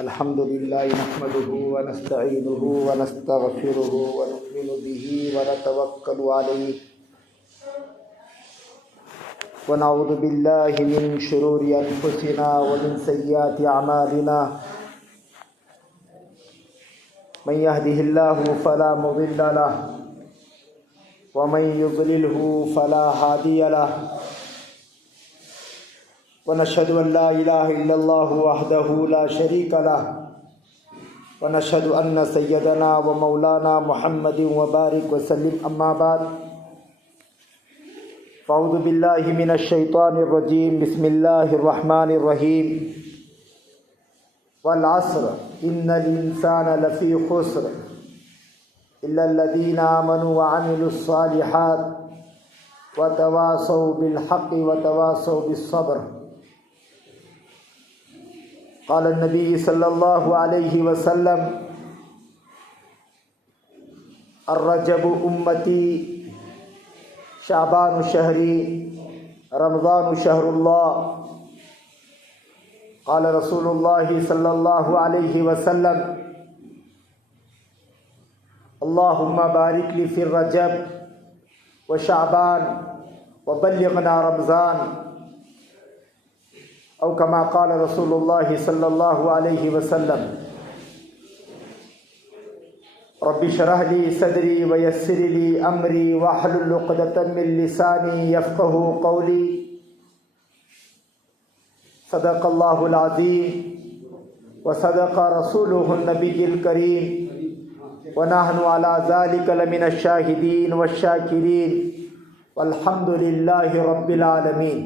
अल्हम्दुलिल्लाह नहमदुहु व नस्तईनुहु व नस्तगफिरुहु व नु'मिनु बिही व नतवक्कलु अलैहि व नऊज़ु बिल्लाहि मिन शुरूरि अनफुसिना व मिन सय्यिआति अमालिना मन यहदिहिल्लाहु फला मुदिल्ल लहु व मन युज़लिलहु फला हादिय लहु व नशहदु अन ला इलाहा इल्लल्लाहु वहदहु ला शरीका लहु व नशहदु अन्न सय्यदना व मौलाना मुहम्मदिन व बारिक व सल्लिम अम्मा बाद फ़अऊज़ु बिल्लाहि मिनश शैतानिर रजीम बिस्मिल्लाहिर रहमानिर रहीम वल अस्र इन्नल इंसाना लफ़ी खुस्र इल्लल्लज़ीना आमनु व अमिलुस सालिहात व तवासौ बिल हक़्क़ि व तवासौ बिस सब्र। क़ाल नबी सल्लल्लाहु अलैहि वसल्लम अर्रजबु उम्मती शाबानु शहरी रमज़ानु शहरुल्लाह। क़ाल रसूलुल्लाहि सल्लल्लाहु अलैहि वसल्लम अल्लाहुम्मा बारिक ली फ़ी रजब व शाबान व बल्लिग़ना रमज़ान औ कमा क़ाल रसूलुल्लाहि सल्लल्लाहु अलैहि वसल्लम रब्बि शरह ली सदरी व यस्सिर ली अमरी वहलुल उक़दतम मिन लिसानी यफ़क़हू क़ौली। सदक़ल्लाहुल अज़ीम व सदक़ रसूलुहुन नबिय्युल करीम व नहनु अला ज़ालिका लमिनश शाहिदीन वश्शाकिरीन वल्हम्दुलिल्लाहि रब्बिल आलमीन।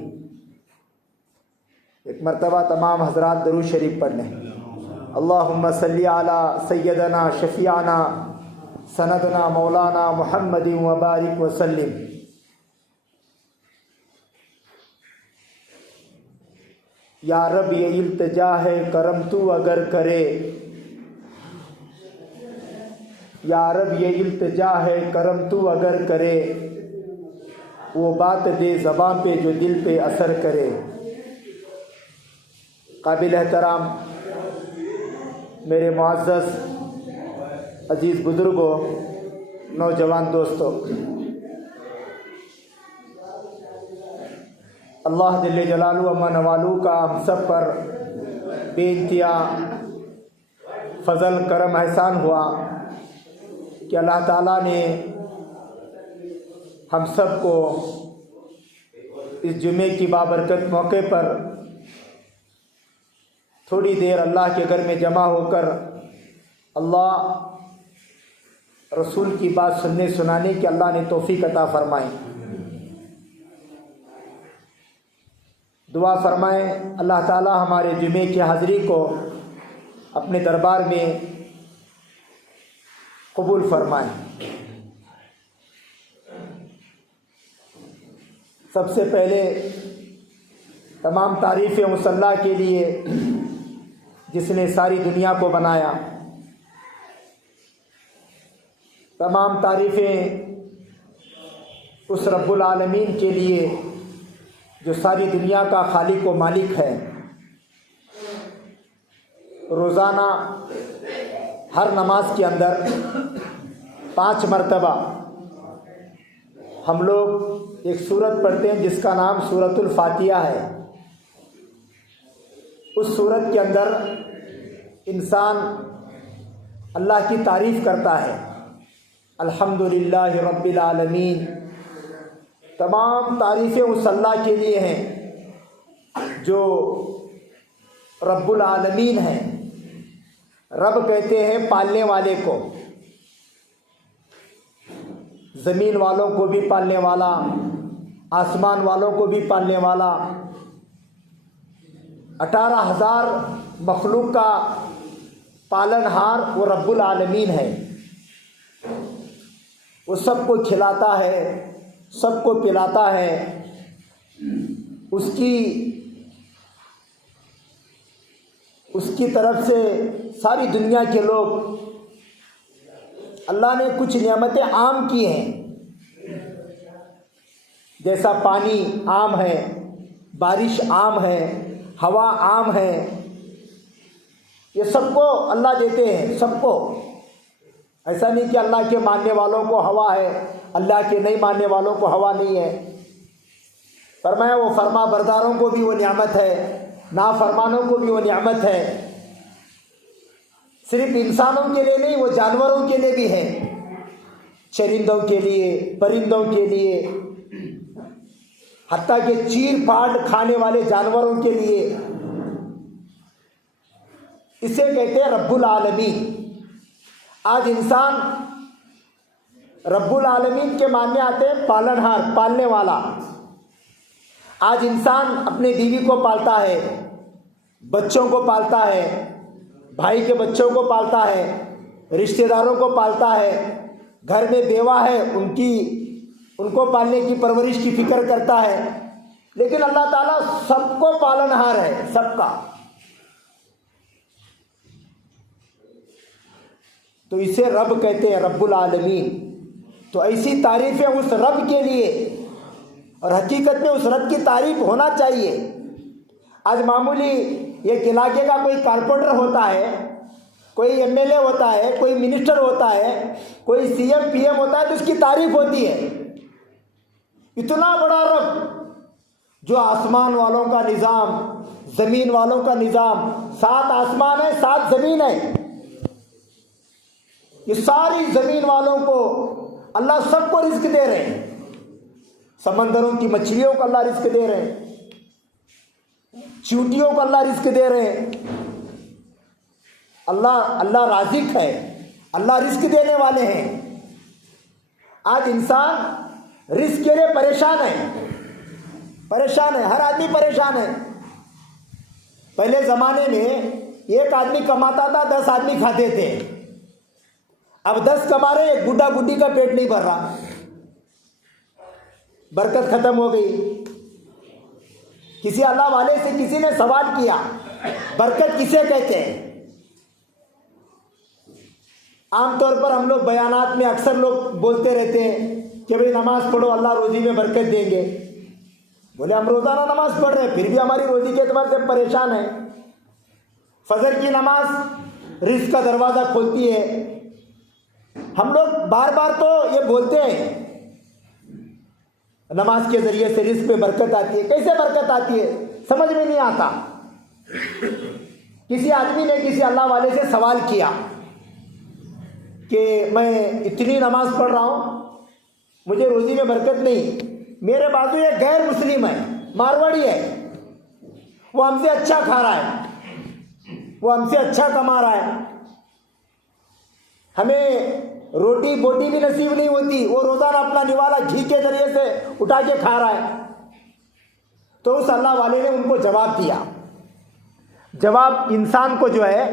एक मरतबा तमाम हज़रात दरूद शरीफ पढ़ लें। अल्लाहुम्मा सल्ली अला सय्यदना शफ़ीअना सनदना मौलाना मुहम्मदिन व बारिक व सल्लिम। या रब ये इल्तिजा है करम तू अगर करे, या रब ये इल्तिजा है करम तू अगर करे, वो बात दे ज़बान पे जो दिल पे असर करे। काबिल एहतराम मेरे मुअज़्ज़ज़ अज़ीज़ बुज़ुर्गों, नौजवान दोस्तों, अल्लाह जल्ले जलालुहु व मनवालु का हम सब पर बेइंतहा फ़ज़ल करम एहसान हुआ कि अल्लाह ताला ने हम सब को इस जुमे की बाबरकत मौके पर थोड़ी देर अल्लाह के घर में जमा होकर अल्लाह रसूल की बात सुनने सुनाने की अल्लाह ने तौफीक अता फरमाई। दुआ फरमाएं अल्लाह ताला हमारे जुमे की हाज़िरी को अपने दरबार में कबूल फरमाएं। सबसे पहले तमाम तारीफ़ें उस अल्लाह के लिए जिसने सारी दुनिया को बनाया। तमाम तारीफ़ें उस रब्बुल आलमीन के लिए जो सारी दुनिया का खालिक व मालिक है। रोज़ाना हर नमाज के अंदर 5 मरतबा हम लोग एक सूरत पढ़ते हैं जिसका नाम सूरतुल फातिहा है। उस सूरत के अंदर इंसान अल्लाह की तारीफ़ करता है, अल्हम्दुलिल्लाहि रब्बिल आलमीन। तमाम तारीफ़ें उस अल्लाह के लिए हैं जो रब्बुल आलमीन है। रब कहते हैं पालने वाले को, ज़मीन वालों को भी पालने वाला, आसमान वालों को भी पालने वाला, 18,000 मखलूक का पालनहार वो रब्बुल आलमीन है। वो सबको खिलाता है, सबको पिलाता है। उसकी तरफ से सारी दुनिया के लोग, अल्लाह ने कुछ नियामतें आम की हैं। जैसा पानी आम है, बारिश आम है, हवा आम है, ये सबको अल्लाह देते हैं, सबको। ऐसा नहीं कि अल्लाह के मानने वालों को हवा है, अल्लाह के नहीं मानने वालों को हवा नहीं है। फरमाया वो फरमा बरदारों को भी वो नियामत है, नाफरमानों को भी वो नियामत है। सिर्फ इंसानों के लिए नहीं, वो जानवरों के लिए भी है, चरिंदों के लिए, परिंदों के लिए, हत्ता के चीर फाड़ खाने वाले जानवरों के लिए। इसे कहते हैं रब्बुल आलमीन। आज इंसान रब्बुल आलमीन के मानने आते हैं पालनहार, पालने वाला। आज इंसान अपने बीवी को पालता है, बच्चों को पालता है, भाई के बच्चों को पालता है, रिश्तेदारों को पालता है, घर में बेवा है उनको पालने की, परवरिश की फिक्र करता है। लेकिन अल्लाह ताला सबको पालनहार है, सबका। तो इसे रब कहते हैं, रब्बुल आलमीन। तो ऐसी तारीफें उस रब के लिए, और हकीकत में उस रब की तारीफ होना चाहिए। आज मामूली एक इलाके का कोई कारपोरेटर होता है, कोई एमएलए होता है, कोई मिनिस्टर होता है, कोई सीएम पीएम होता है, तो उसकी तारीफ होती है। इतना बड़ा रब जो आसमान वालों का निज़ाम, ज़मीन वालों का निज़ाम, 7 आसमान है, 7 ज़मीन है, ये सारी ज़मीन वालों को अल्लाह सबको रिज़्क दे रहे हैं। समंदरों की मछलियों को अल्लाह रिज़्क दे रहे हैं, चींटियों को अल्लाह रिज़्क दे रहे हैं। अल्लाह राज़िक है, अल्लाह रिज़्क देने वाले हैं। आज इंसान रिज़्क के लिए परेशान है, परेशान है, हर आदमी परेशान है। पहले ज़माने में एक आदमी कमाता था, 10 आदमी खाते थे। अब 10 कमा रहे, एक गुड्डा गुड्डी का पेट नहीं भर रहा, बरकत खत्म हो गई। किसी अल्लाह वाले से किसी ने सवाल किया, बरकत किसे कहते हैं? आमतौर पर हम लोग बयानात में अक्सर लोग बोलते रहते हैं कि भाई नमाज पढ़ो, अल्लाह रोजी में बरकत देंगे। बोले हम रोज़ाना नमाज पढ़ रहे हैं, फिर भी हमारी रोजी के एतबार से परेशान है। फजर की नमाज रिज़्क का दरवाज़ा खोलती है। हम लोग बार बार तो ये बोलते हैं नमाज के ज़रिए से रिज़्क में बरकत आती है। कैसे बरकत आती है समझ में नहीं आता। किसी आदमी ने किसी अल्लाह वाले से सवाल किया कि मैं इतनी नमाज पढ़ रहा हूँ, मुझे रोज़ी में बरकत नहीं। मेरे बाजू एक गैर मुस्लिम है, मारवाड़ी है, वो हमसे अच्छा खा रहा है, वो हमसे अच्छा कमा रहा है, हमें रोटी बोटी भी नसीब नहीं होती, वो रोज़ाना अपना निवाला घी के जरिए से उठा के खा रहा है। तो उस अल्लाह वाले ने उनको जवाब दिया। जवाब इंसान को जो है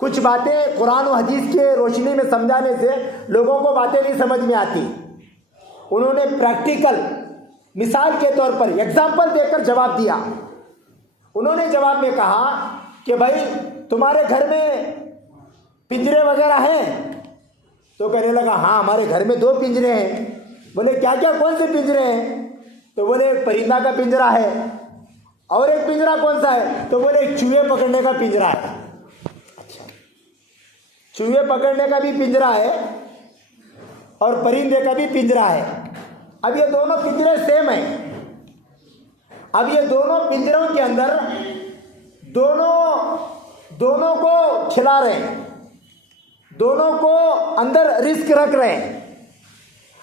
कुछ बातें कुरान और हदीस के रोशनी में समझाने से लोगों को बातें नहीं समझ में आती। उन्होंने प्रैक्टिकल मिसाल के तौर पर एग्जाम्पल देकर जवाब दिया। उन्होंने जवाब में कहा कि भाई तुम्हारे घर में पिंजरे वगैरह हैं? तो कहने लगा हाँ हमारे घर में 2 पिंजरे हैं। बोले क्या क्या, कौन से पिंजरे हैं? तो बोले एक परिंदा का पिंजरा है, और एक पिंजरा कौन सा है? तो बोले एक चूहे पकड़ने का पिंजरा है। अच्छा, चूहे पकड़ने का भी पिंजरा है और परिंदे का भी पिंजरा है। अब ये दोनों पिंजरे सेम हैं। अब ये दोनों पिंजरों के अंदर दोनों को खिला रहे हैं, दोनों को अंदर रिस्क रख रहे हैं।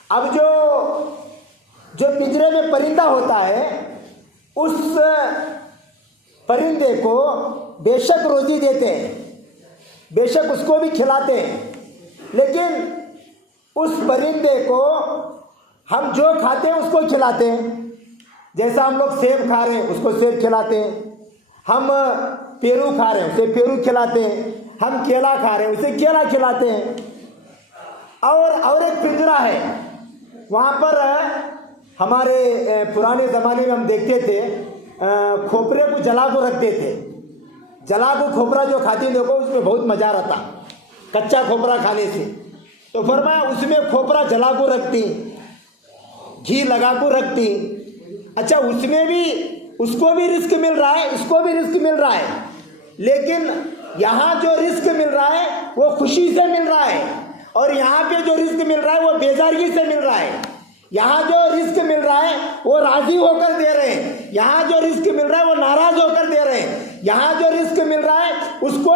अब जो पिंजरे में परिंदा होता है, उस परिंदे को बेशक रोजी देते हैं, बेशक उसको भी खिलाते हैं, लेकिन उस परिंदे को हम जो खाते हैं उसको खिलाते हैं। जैसा हम लोग सेब खा रहे हैं उसको सेब खिलाते हैं, हम पेरू खा रहे हैं उसे पेरू खिलाते हैं, हम केला खा रहे हैं उसे केला खिलाते हैं। और एक पिंजरा है, वहाँ पर हमारे पुराने ज़माने में हम देखते थे खोपरे को जला को रखते थे। जला को खोपरा जो खाती देखो उसमें बहुत मज़ा रहता, कच्चा खोपरा खाने से। तो फरमाया उसमें खोपरा जला को रखती, घी लगा को रखती। अच्छा, उसमें भी उसको भी रिस्क मिल रहा है, इसको भी रिस्क मिल रहा है, लेकिन यहाँ जो रिस्क मिल रहा है वो खुशी से मिल रहा है, और यहाँ पे जो रिस्क मिल रहा है वो बेजारगी से मिल रहा है। यहाँ जो रिस्क मिल रहा है वो राजी होकर दे रहे हैं, यहाँ जो रिस्क मिल रहा है वो नाराज होकर दे रहे हैं, यहाँ जो रिस्क मिल रहा है उसको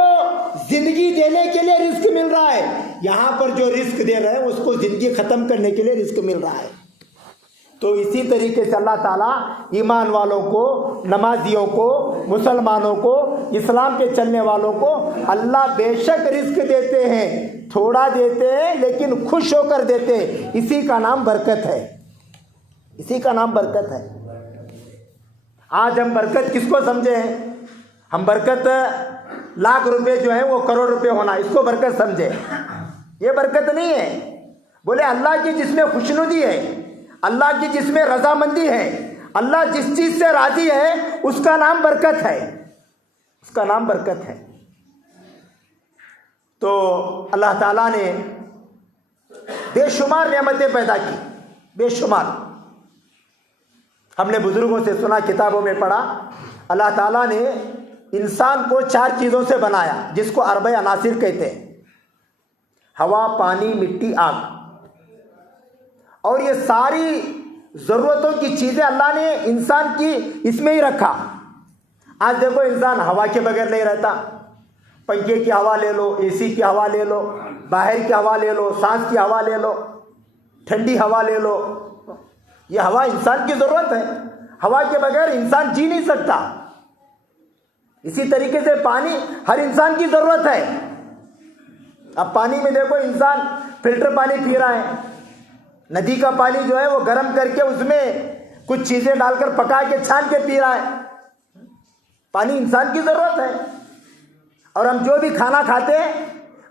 जिंदगी देने के लिए रिस्क मिल रहा है, यहाँ पर जो रिस्क दे रहे हैं उसको जिंदगी खत्म करने के लिए रिस्क मिल रहा है। तो इसी तरीके से अल्लाह ताला ईमान वालों को, नमाजियों को, मुसलमानों को, इस्लाम पे चलने वालों को अल्लाह बेशक रिस्क देते हैं, थोड़ा देते हैं लेकिन खुश होकर देते हैं। इसी का नाम बरकत है, इसी का नाम बरकत है। आज हम बरकत किसको समझे हैं? हम बरकत लाख रुपए जो है वो करोड़ रुपए होना, इसको बरकत समझे। ये बरकत नहीं है। बोले अल्लाह की जिसमें खुशनुदी है, अल्लाह की जिसमें रजामंदी है, अल्लाह जिस चीज से राजी है उसका नाम बरकत है, उसका नाम बरकत है। तो अल्लाह ताला ने बेशुमार नेमतें पैदा की, बेशुमार। हमने बुजुर्गों से सुना, किताबों में पढ़ा, अल्लाह ताला ने इंसान को 4 चीज़ों से बनाया जिसको अरबे अनासिर कहते हैं, हवा, पानी, मिट्टी, आग। और ये सारी ज़रूरतों की चीज़ें अल्लाह ने इंसान की इसमें ही रखा। आज देखो इंसान हवा के बगैर नहीं रहता, पंखे की हवा ले लो, एसी की हवा ले लो, बाहर की हवा ले लो, सांस की हवा ले लो, ठंडी हवा ले लो, ये हवा इंसान की ज़रूरत है। हवा के बगैर इंसान जी नहीं सकता। इसी तरीके से पानी हर इंसान की ज़रूरत है। अब पानी में देखो इंसान फिल्टर पानी पी रहा है, नदी का पानी जो है वो गर्म करके उसमें कुछ चीज़ें डालकर पका के छान के पी रहा है। पानी इंसान की ज़रूरत है। और हम जो भी खाना खाते हैं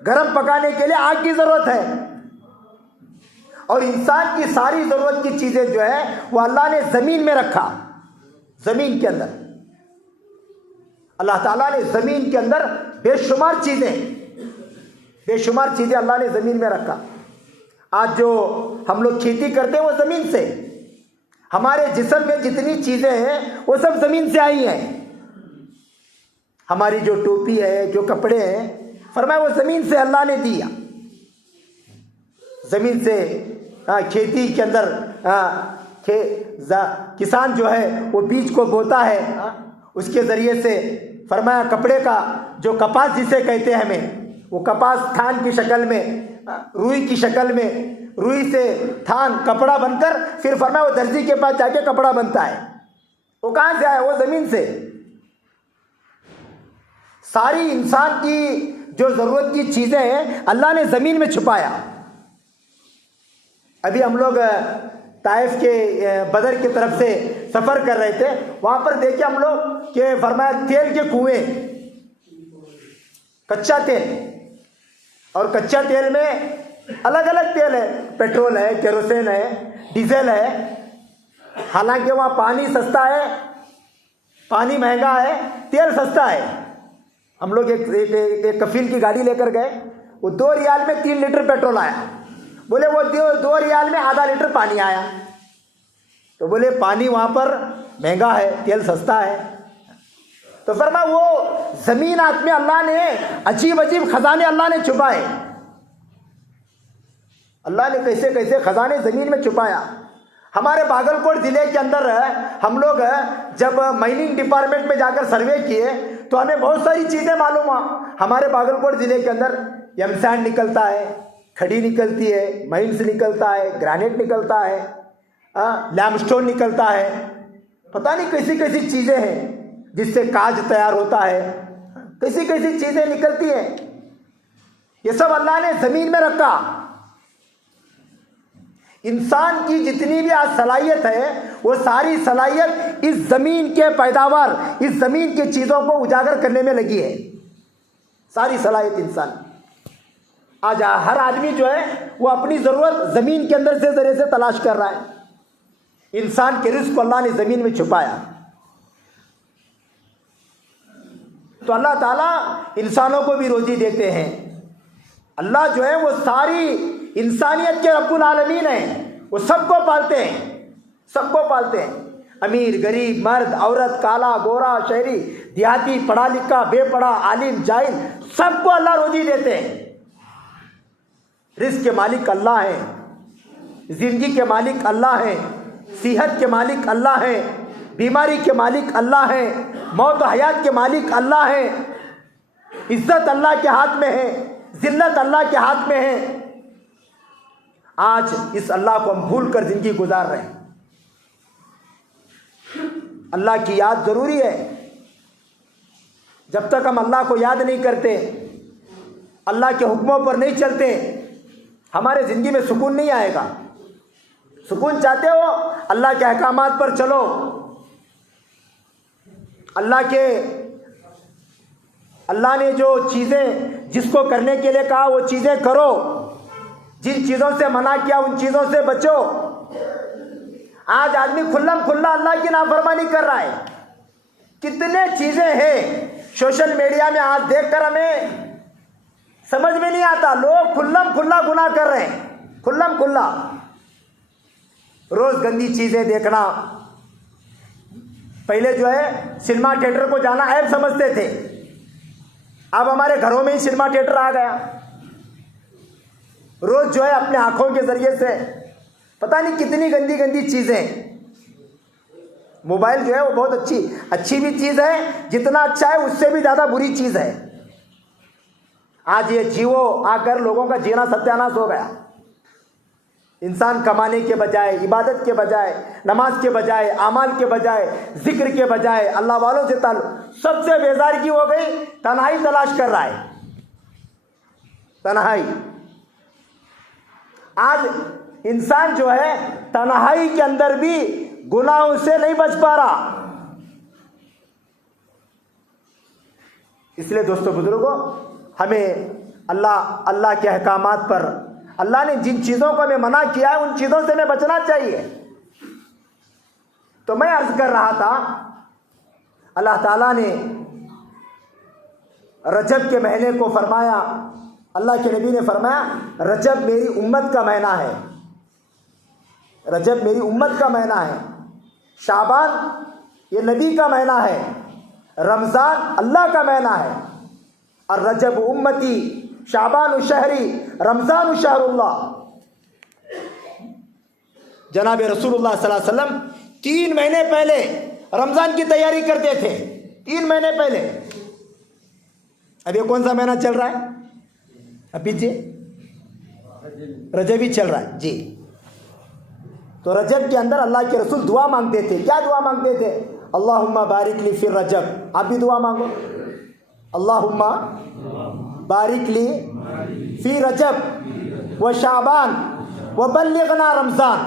गर्म पकाने के लिए आग की ज़रूरत है। और इंसान की सारी ज़रूरत की चीज़ें जो है वो अल्लाह ने ज़मीन में रखा, ज़मीन के अंदर। अल्लाह ताला ने ज़मीन के अंदर बेशुमार चीज़ें अल्लाह ने ज़मीन में रखा। आज जो हम लोग खेती करते हैं वो ज़मीन से, हमारे जिस्म में जितनी चीज़ें हैं वो सब ज़मीन से आई हैं। हमारी जो टोपी है, जो कपड़े हैं, फरमाया वो ज़मीन से अल्लाह ने दिया। ज़मीन से खेती के अंदर किसान जो है वो बीज को बोता है, उसके ज़रिए से फरमाया कपड़े का जो कपास जिसे कहते हैं हमें, वो कपास थान की शक्ल में, रुई की शक्ल में, रुई से थान कपड़ा बनकर फिर फरमाया वो दर्जी के पास जाके कपड़ा बनता है। वो कहाँ से आया? वो ज़मीन से। सारी इंसान की जो ज़रूरत की चीज़ें हैं अल्लाह ने ज़मीन में छुपाया। अभी हम लोग ताइफ के बदर की तरफ से सफ़र कर रहे थे, वहाँ पर देखे हम लोग कि फरमाया तेल के कुएं, कच्चा तेल, और कच्चा तेल में अलग अलग तेल है, पेट्रोल है, केरोसिन है, डीजल है। हालांकि वहाँ पानी सस्ता है, पानी महंगा है, तेल सस्ता है। हम लोग एक कफील की गाड़ी लेकर गए, वो 2 रियाल में 3 लीटर पेट्रोल आया। बोले वो 2 रियाल में आधा लीटर पानी आया। तो बोले पानी वहाँ पर महंगा है, तेल सस्ता है। तो फरमा वो ज़मीन आग में अल्लाह ने अजीब अजीब खजाने अल्लाह ने छुपाए। अल्लाह ने कैसे कैसे खजाने ज़मीन में छुपाया। हमारे बागलकोट ज़िले के अंदर हम लोग जब माइनिंग डिपार्टमेंट में जाकर सर्वे किए तो हमें बहुत सारी चीज़ें मालूम हुआ। हमारे बागलकोट ज़िले के अंदर एमसैंड निकलता है, खड़ी निकलती है, माइंस निकलता है, ग्रेनाइट निकलता है, लैमस्टोन निकलता है, पता नहीं कैसी कैसी चीज़ें हैं जिससे काज तैयार होता है, कैसी कैसी चीज़ें निकलती हैं। ये सब अल्लाह ने ज़मीन में रखा। इंसान की जितनी भी आज सलाहियत है वो सारी सलाहियत इस ज़मीन के पैदावार, इस ज़मीन की चीज़ों को उजागर करने में लगी है। सारी सलाहियत इंसान आज हर आदमी जो है वो अपनी ज़रूरत ज़मीन के अंदर से ज़रिए से तलाश कर रहा है। इंसान के रिज़्क़ को अल्लाह ने ज़मीन में छुपाया। तो अल्लाह ताला इंसानों को भी रोज़ी देते हैं। अल्लाह जो है वो सारी इंसानियत के रब्बुल आलमीन है, वो सबको पालते हैं, सबको पालते हैं। अमीर गरीब, मर्द औरत, काला गोरा, शहरी देहाती, पढ़ा लिखा बेपढ़ा, आलिम जाहिल, सबको अल्लाह रोजी देते हैं। रिस्क के मालिक अल्लाह है, जिंदगी के मालिक अल्लाह है, सेहत के मालिक अल्लाह है, बीमारी के मालिक अल्लाह है, मौत हयात के मालिक अल्लाह है। इज्जत अल्लाह के हाथ में है, जिल्लत अल्लाह के हाथ में है। आज इस अल्लाह को हम भूल कर जिंदगी गुजार रहे हैं। अल्लाह की याद जरूरी है। जब तक हम अल्लाह को याद नहीं करते, अल्लाह के हुक्मों पर नहीं चलते, हमारे जिंदगी में सुकून नहीं आएगा। सुकून चाहते हो, अल्लाह के अहकामात पर चलो, अल्लाह ने जो चीज़ें जिसको करने के लिए कहा वो चीज़ें करो, जिन चीज़ों से मना किया उन चीज़ों से बचो। आज आदमी खुल्लम खुल्ला अल्लाह की नाफरमानी कर रहा है। कितने चीज़ें हैं सोशल मीडिया में, आज देखकर हमें समझ में नहीं आता। लोग खुल्लम खुल्ला गुनाह कर रहे हैं, खुल्लम खुल्ला। रोज़ गंदी चीज़ें देखना। पहले जो है सिनेमा थिएटर को जाना ऐब समझते थे, अब हमारे घरों में ही सिनेमा थिएटर आ गया। रोज जो है अपने आंखों के जरिए से पता नहीं कितनी गंदी गंदी चीजें। मोबाइल जो है वो बहुत अच्छी भी चीज है, जितना अच्छा है उससे भी ज्यादा बुरी चीज है। आज ये जियो आकर लोगों का जीना सत्यानाश हो गया। इंसान कमाने के बजाय, इबादत के बजाय, नमाज के बजाय, आमाल के बजाय, जिक्र के बजाय अल्लाह वालों से ताल्लुक, सबसे बेजारगी हो गई। तन्हाई तलाश कर रहा है, तन्हाई। आज इंसान जो है तन्हाई के अंदर भी गुनाहों से नहीं बच पा रहा। इसलिए दोस्तों बुजुर्गों, हमें अल्लाह के अहकामात पर, अल्लाह ने जिन चीज़ों को हमें मना किया है उन चीज़ों से हमें बचना चाहिए। तो मैं अर्ज कर रहा था, अल्लाह ताला ने रजब के महीने को फरमाया, अल्लाह के नबी ने फरमाया रजब मेरी उम्मत का महीना है, रजब मेरी उम्मत का महीना है, शाबान ये नबी का महीना है, रमज़ान अल्लाह का महीना है, और रजब उम्मती शाबान शहरी रमज़ान शहरुल्लाह। जनाब रसूलुल्लाह सल्लल्लाहु अलैहि वसल्लम 3 महीने पहले रमज़ान की तैयारी करते थे, 3 महीने पहले। अब ये कौन सा महीना चल रहा है? अभी जी रजब ही चल रहा है जी। तो रजब के अंदर अल्लाह के रसूल दुआ मांगते थे। क्या दुआ मांगते थे? अल्लाहुम्मा बारिक ली फिर रजब। आप भी दुआ मांगो, अल्लाहुम्मा बारिक ली फी रजब व शाबान व बल्लिगना रमज़ान।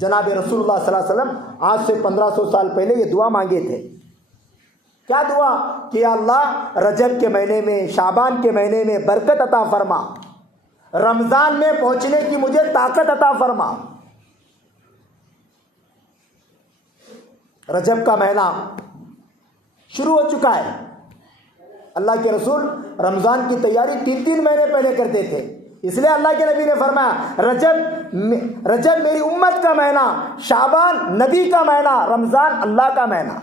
जनाब रसूलुल्लाह सल्लल्लाहु अलैहि वसल्लम आज से 1500 साल पहले ये दुआ मांगे थे। क्या दुआ? कि अल्लाह रजब के महीने में, शाबान के महीने में बरकत अता फरमा, रमज़ान में पहुंचने की मुझे ताकत अता फरमा। रजब का महीना शुरू हो चुका है। अल्लाह के रसूल रमज़ान की तैयारी 3-3 महीने पहले करते थे। इसलिए अल्लाह के नबी ने फरमाया रजब मेरी उम्मत का महीना, शाबान नबी का महीना, रमज़ान अल्लाह का महीना।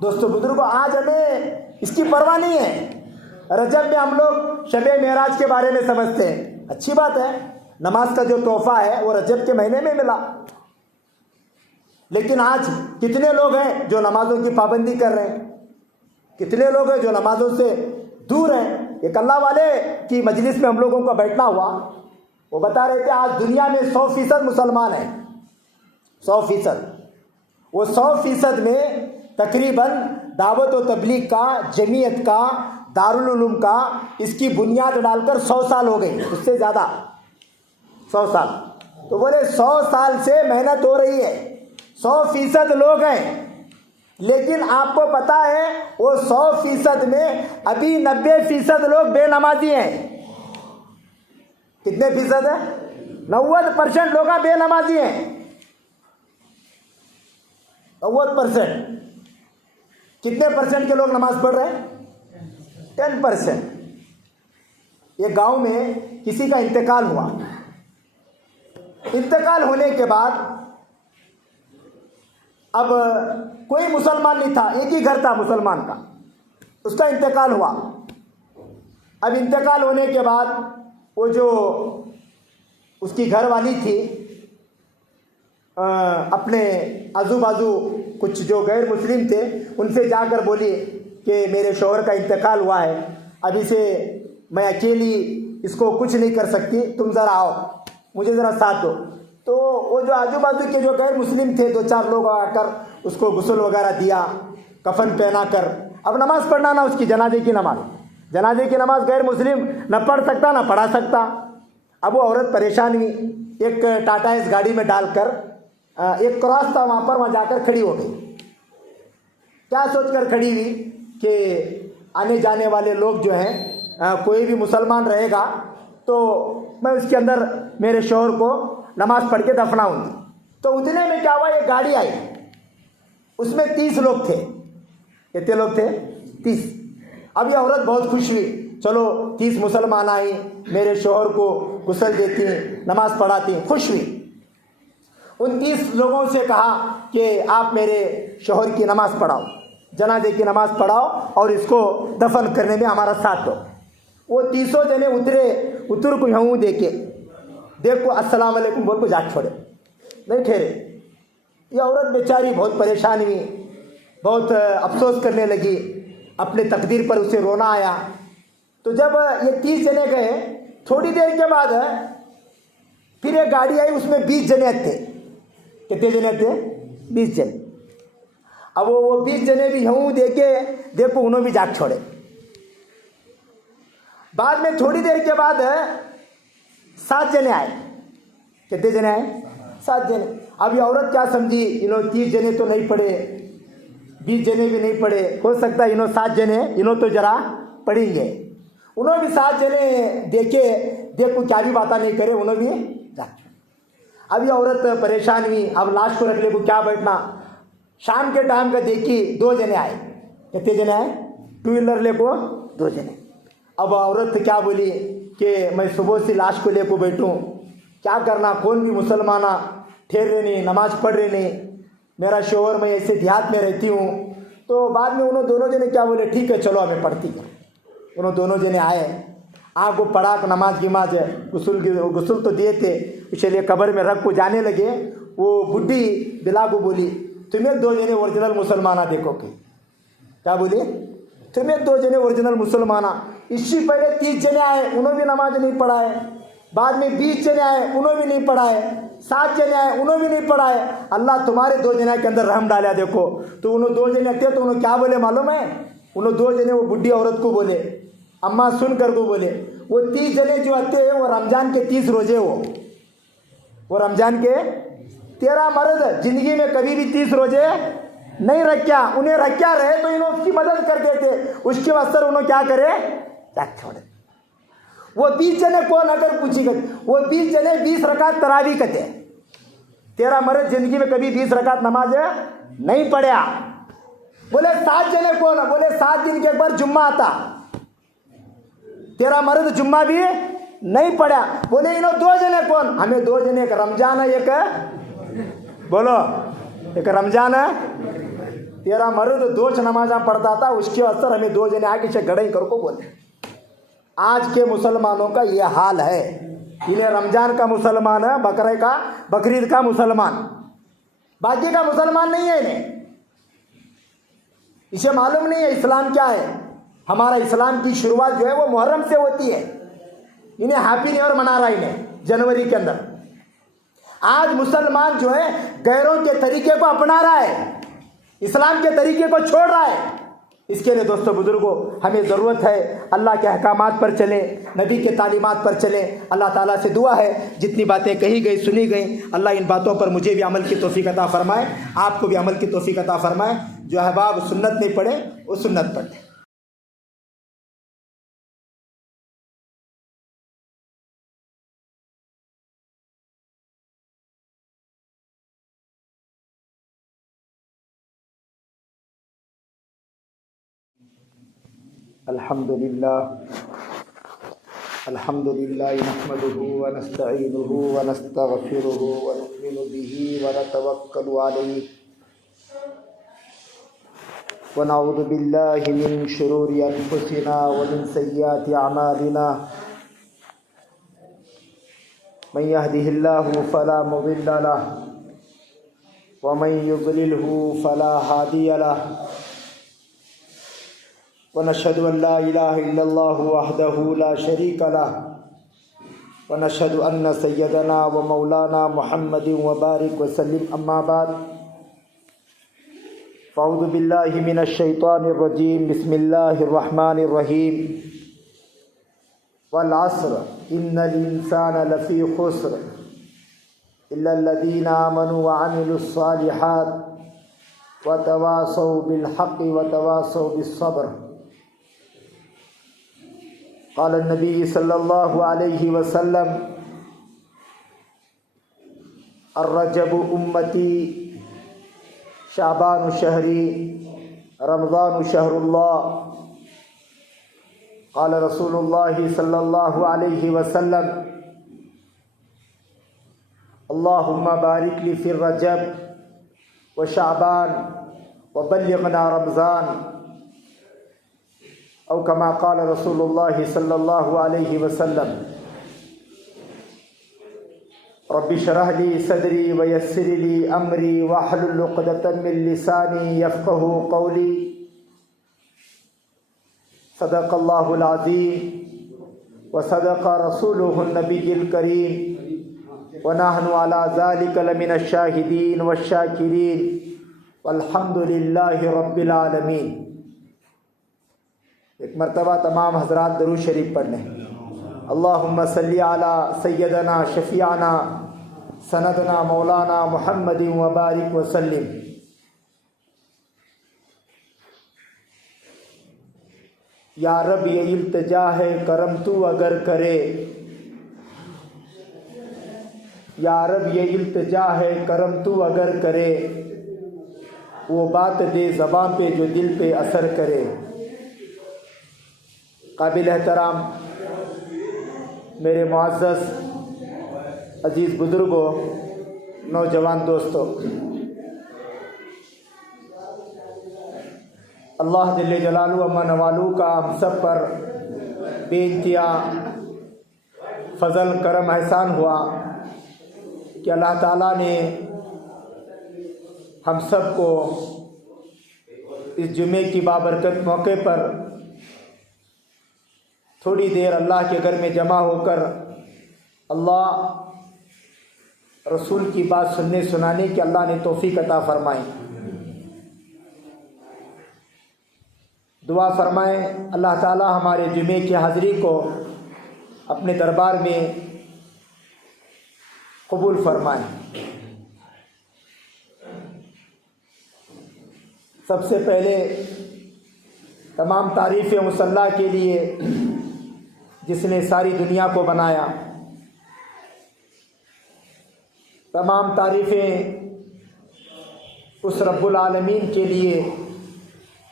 दोस्तों बुजुर्गों, आज हमें इसकी परवाह नहीं है। रजब में हम लोग शबे मेराज के बारे में समझते हैं, अच्छी बात है, नमाज का जो तोहफा है वो रजब के महीने में मिला। लेकिन आज कितने लोग हैं जो नमाजों की पाबंदी कर रहे हैं, कितने लोग हैं जो नमाजों से दूर हैं। एक अल्लाह वाले की मजलिस में हम लोगों का बैठना हुआ, वो बता रहे थे आज दुनिया में 100% मुसलमान हैं, 100%। वो 100% में तकरीबन दावत व तबलीग का, जमीयत का, दारुल उलूम का, इसकी बुनियाद डालकर 100 साल हो गई, उससे ज़्यादा 100 साल। तो बोले 100 साल से मेहनत हो रही है, 100% लोग हैं। लेकिन आपको पता है वो 100% में अभी 90% लोग बेनमाजी हैं। कितने फीसद है? 90% लोग बेनमाजी हैं, 90%। कितने परसेंट के लोग नमाज पढ़ रहे हैं? 10%। ये गांव में किसी का इंतकाल हुआ, इंतकाल होने के बाद अब कोई मुसलमान नहीं था, एक ही घर था मुसलमान का, उसका इंतकाल हुआ। अब इंतकाल होने के बाद वो जो उसकी घर वाली थी अपने आजू बाजू कुछ जो गैर मुस्लिम थे उनसे जाकर बोली कि मेरे शौहर का इंतकाल हुआ है, अब इसे मैं अकेली इसको कुछ नहीं कर सकती, तुम ज़रा आओ, मुझे ज़रा साथ दो। तो वो जो आजू बाजू के जो गैर मुस्लिम थे 2-4 लोग आकर उसको गुस्ल वगैरह दिया, कफन पहना कर। अब नमाज़ पढ़ना ना उसकी जनाजे की नमाज़ गैर मुस्लिम न पढ़ सकता ना पढ़ा सकता। अब वो औरत परेशान हुई, एक टाटा एस गाड़ी में डालकर एक क्रॉस था वहाँ जाकर खड़ी हो गई। क्या सोचकर खड़ी हुई कि आने जाने वाले लोग जो हैं कोई भी मुसलमान रहेगा तो मैं उसके अंदर मेरे शौहर को नमाज़ पढ़ के दफनाऊंगी। तो उतने में क्या हुआ, एक गाड़ी आई, उसमें 30 लोग थे। कितने लोग थे? 30। अब ये औरत बहुत खुश हुई, चलो 30 मुसलमान आई, मेरे शौहर को गुस्ल देती, नमाज़ पढ़ाती, खुश हुई। उन 30 लोगों से कहा कि आप मेरे शौहर की नमाज़ पढ़ाओ, जनाजे की नमाज़ पढ़ाओ और इसको दफन करने में हमारा साथ दो। वो 30 जने उतर को यूँ देखे, देखो अस्सलाम वालेकुम बोल को जाट छोड़े, नहीं ठहरे। ये औरत बेचारी बहुत परेशान हुई, बहुत अफसोस करने लगी, अपने तकदीर पर उसे रोना आया। तो जब ये 30 जने गए, थोड़ी देर के बाद फिर एक गाड़ी आई, उसमें 20 जने थे। कितने जने थे? 20 जने। अब वो 20 जने भी यूँ देखे, देखो उन्होंने भी जाग छोड़े। बाद में थोड़ी देर के बाद 7 जने आए। कितने जने आए? 7 जने। अब ये औरत क्या समझी, इन्होंने 30 जने तो नहीं पढ़े, 20 जने भी नहीं पढ़े, हो सकता है इन्होंने 7 जने इन्हों तो जरा पढ़ेंगे। उन्होंने भी 7 जने देखे, देखो क्या भी बातें नहीं करे, उन्होंने भी जाग छोड़े। अब ये औरत परेशान हुई, अब लाश को रखने को क्या बैठना। शाम के टाइम का देखी 2 जने आए। कितने जने आए? 2 व्हीलर ले को 2 जने। अब औरत क्या बोली कि मैं सुबह से लाश को लेकर बैठूं, क्या करना, कौन भी मुसलमाना ठहर रहे नहीं, नमाज पढ़ रहे नहीं, मेरा शौहर, मैं ऐसे देहात में रहती हूँ। तो बाद में उन्होंने दोनों जने क्या बोले, ठीक है चलो हमें पढ़ती है। उन्होंने दोनों जने आए, आँख को पढ़ा कर नमाज गुस्ल तो दिए थे, इसलिए कब्र में रख को जाने लगे। वो बुढ़ी बिला को बोली, तुम्हें 2 जने ओरिजिनल मुसलमाना देखोगे। क्या बोली? तुम्हें 2 जने ओरिजिनल मुसलमाना। इससे पहले 30 जने आए, उन्होंने भी नमाज नहीं पढ़ाए। बाद में 20 जने आए, उन्होंने भी नहीं पढ़ाए। 7 जने आए, उन्होंने भी नहीं पढ़ाए। अल्लाह तुम्हारे 2 जने के अंदर रहम डाला। देखो तो उन्होंने 2 जने थे, तो उन्होंने क्या बोले मालूम है? उन्होंने 2 जने वो बुढ़ी औरत को बोले, अम्मा सुन कर को बोले, वो 30 जने जो आते वो रमजान के 30 रोजे वो रमजान के, तेरा मर्द जिंदगी में कभी भी 30 रोजे नहीं रखा, उन्हें रखा रहे तो इन्होंने उसकी मदद कर देते, उसके असर उन्होंने क्या करे, रख छोड़े। वो 20 जने कौन, अगर पूछी गई, वो 20 जने 20 रकात तरावी करते। तेरा मर्द जिंदगी में कभी 20 रकात नमाज नहीं पढ़ा। बोले 7 जने कौन? बोले 7 दिन के एक बार जुम्मा आता, तेरा मर्द जुम्मा भी नहीं पढ़ा। बोले इन्हों 2 जने कौन? हमें 2 जने, एक रमजान है, एक बोलो एक रमजान है। तेरा मर्द 2 नमाजा पढ़ता था, उसके असर हमें 2 जने आके से गड़े कर को बोले। आज के मुसलमानों का ये हाल है। इन्हें रमजान का मुसलमान है, बकरे का, बकरीद का मुसलमान, बाकी का मुसलमान नहीं है। इसे मालूम नहीं है इस्लाम क्या है। हमारा इस्लाम की शुरुआत जो है वो मुहर्रम से होती है। इन्हें हैप्पी न्यू ईयर मना रहा है इन्हें जनवरी के अंदर। आज मुसलमान जो है गैरों के तरीके को अपना रहा है, इस्लाम के तरीके को छोड़ रहा है। इसके लिए दोस्तों बुजुर्गों, हमें ज़रूरत है अल्लाह के अहकामात पर चले, नबी के तालीमात पर चले। अल्लाह ताला से दुआ है जितनी बातें कही गई, सुनी गई, अल्लाह इन बातों पर मुझे भी अमल की तौफीक अता फरमाए, आपको भी अमल की तौफीक अता फरमाए। जो अहबाब सुन्नत नहीं पढ़े वो सुन्नत पढ़े। अल्हम्दुलिल्लाह अल्हम्दुलिल्लाहि नहमदुहु व नस्तईनुहु व नस्तगफिरुहु व नु'मिनु बिही व नतवक्कलु अलैहि व नऊज़ु बिल्लाहि मिन शुरूरि अनफुसिना व मिन सय्यिआति अमालिना मन यहदिहिल्लाहु फला मुदिल्ल लहु व मन युद्लिलहु फला हादिय लहु व नशहदु अन ला इलाहा इल्लल्लाहु वहदहु ला शरीका लहु व नशहदु अन्न सय्यदना व मौलाना मुहम्मदिन व बारिक व सल्लिम अम्मा बाद फ़अऊज़ु बिल्लाहि मिनश शैतानिर रजीम बिस्मिल्लाहिर रहमानिर रहीम वल अस्र इन्नल इंसाना लफ़ी खुस्र इल्लल लज़ीना आमनु व अमिलुस सालिहात व तवासौ बिल हक़्क़ि व तवासौ बिस सब्र। क़ाल नबी सल्लल्लाहु अलैहि वसल्लम अर्रजबु उम्मती शाबानु शहरी रमज़ानु शहरुल्लाह। क़ाल रसूलुल्लाहि सल्लल्लाहु अलैहि वसल्लम अल्लाहुम्मा बारिक ली फ़ी रजब व शाबान व बल्लिग़ना रमज़ान औ कमा क़ाल रसूलुल्लाहि सल्लल्लाहु अलैहि वसल्लम। रब्बि शरह ली सदरी व यस्सिर ली अमरी वहलुल उक़दतम मिन लिसानी यफ़क़हू क़ौली। सदक़ल्लाहुल अज़ीम व सदक़ रसूलुहुन नबिय्युल करीम व नहनु अला ज़ालिका लमिनश शाहिदीन वश्शाकिरीन वल्हम्दुलिल्लाहि रब्बिल आलमीन। एक मरतबा तमाम हज़रात दरूद शरीफ पढ़ लें। अल्लाहुम्मा सल्ली अला सय्यदना शफ़ीअना सनदना मौलाना मुहम्मदिन व बारिक व सल्लिम। या रब ये इल्तिजा है करम तू अगर करे, या रब ये इल्तिजा है करम तू अगर करे, वो बात दे ज़बान पे जो दिल पे असर करे। काबिल एहतराम मेरे मुअज़्ज़ज़ अज़ीज़ बुज़ुर्गों, नौजवान दोस्तों, अल्लाह जल्ले जलालहू व मनवालू का हम सब पर बेइंतहा फ़ज़ल करम एहसान हुआ कि अल्लाह ताला ने हम सब को इस जुमे की बाबरकत मौके पर थोड़ी देर अल्लाह के घर में जमा होकर अल्लाह रसूल की बात सुनने सुनाने की अल्लाह ने तौफीक अता फरमाई। दुआ फरमाएं अल्लाह ताला हमारे जुमे की हाज़िरी को अपने दरबार में कबूल फरमाएं। सबसे पहले तमाम तारीफ़ें उस अल्लाह के लिए जिसने सारी दुनिया को बनाया। तमाम तारीफ़ें उस रब्बुल आलमीन के लिए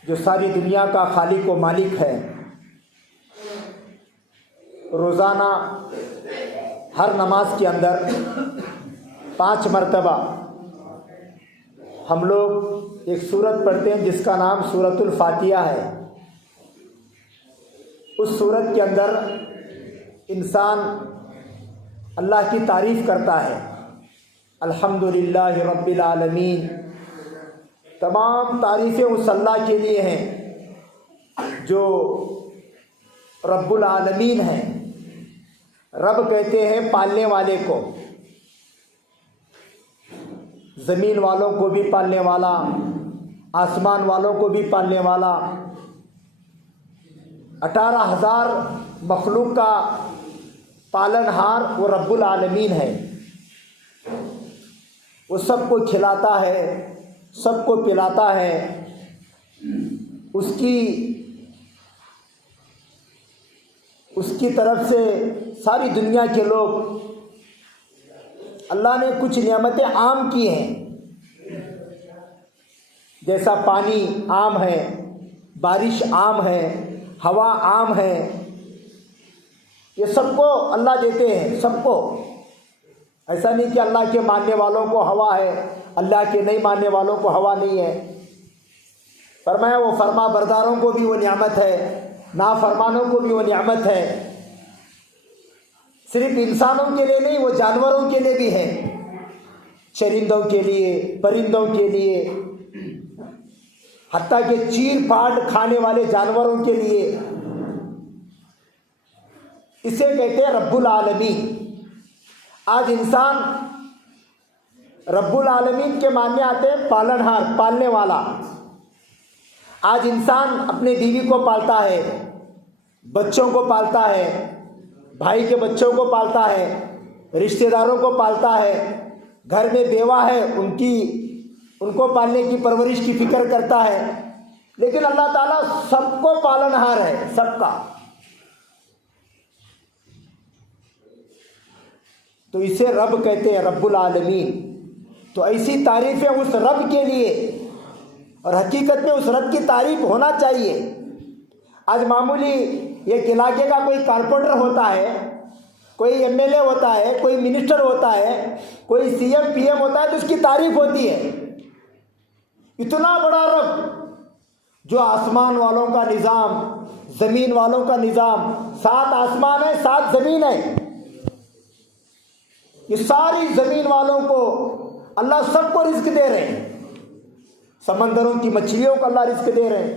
जो सारी दुनिया का खालिक व मालिक है। रोज़ाना हर नमाज के अंदर 5 मरतबा हम लोग एक सूरत पढ़ते हैं जिसका नाम सूरतुल फातिहा है। उस सूरत के अंदर इंसान अल्लाह की तारीफ़ करता है, अल्हम्दुलिल्लाहि रब्बिल आलमीन। तमाम तारीफ़ें उस अल्लाह के लिए हैं जो रब्बुल आलमीन हैं। रब कहते हैं पालने वाले को, ज़मीन वालों को भी पालने वाला, आसमान वालों को भी पालने वाला, 18,000 मखलूक का पालनहार वो रब्बुल आलमीन है। वो सबको खिलाता है, सबको पिलाता है। उसकी तरफ से सारी दुनिया के लोग, अल्लाह ने कुछ नियामतें आम की हैं। जैसा पानी आम है, बारिश आम है, हवा आम है, ये सबको अल्लाह देते हैं, सबको। ऐसा नहीं कि अल्लाह के मानने वालों को हवा है, अल्लाह के नहीं मानने वालों को हवा नहीं है। फरमाया वो फरमा बरदारों को भी वो नियामत है, नाफरमानों को भी वो नियामत है। सिर्फ इंसानों के लिए नहीं, वो जानवरों के लिए भी है, चरिंदों के लिए, परिंदों के लिए, हत्ता के चीर फाड़ खाने वाले जानवरों के लिए। इसे कहते हैं रब्बुल आलमीन। आज इंसान रब्बुल आलमीन के मानने आते हैं पालनहार, पालने वाला। आज इंसान अपने बीवी को पालता है, बच्चों को पालता है, भाई के बच्चों को पालता है, रिश्तेदारों को पालता है, घर में बेवा है उनको पालने की, परवरिश की फिक्र करता है। लेकिन अल्लाह ताला सबको पालनहार है, सबका। तो इसे रब कहते हैं, रब्बुल आलमीन। तो ऐसी तारीफ़ें उस रब के लिए, और हकीकत में उस रब की तारीफ होना चाहिए। आज मामूली एक इलाके का कोई कारपोरेटर होता है, कोई एमएलए होता है, कोई मिनिस्टर होता है, कोई सीएम पीएम होता है, तो उसकी तारीफ होती है। इतना बड़ा रब जो आसमान वालों का निज़ाम, ज़मीन वालों का निज़ाम, 7 आसमान है, 7 ज़मीन है, ये सारी ज़मीन वालों को अल्लाह सबको रिस्क दे रहे हैं। समंदरों की मछलियों को अल्लाह रिस्क दे रहे हैं,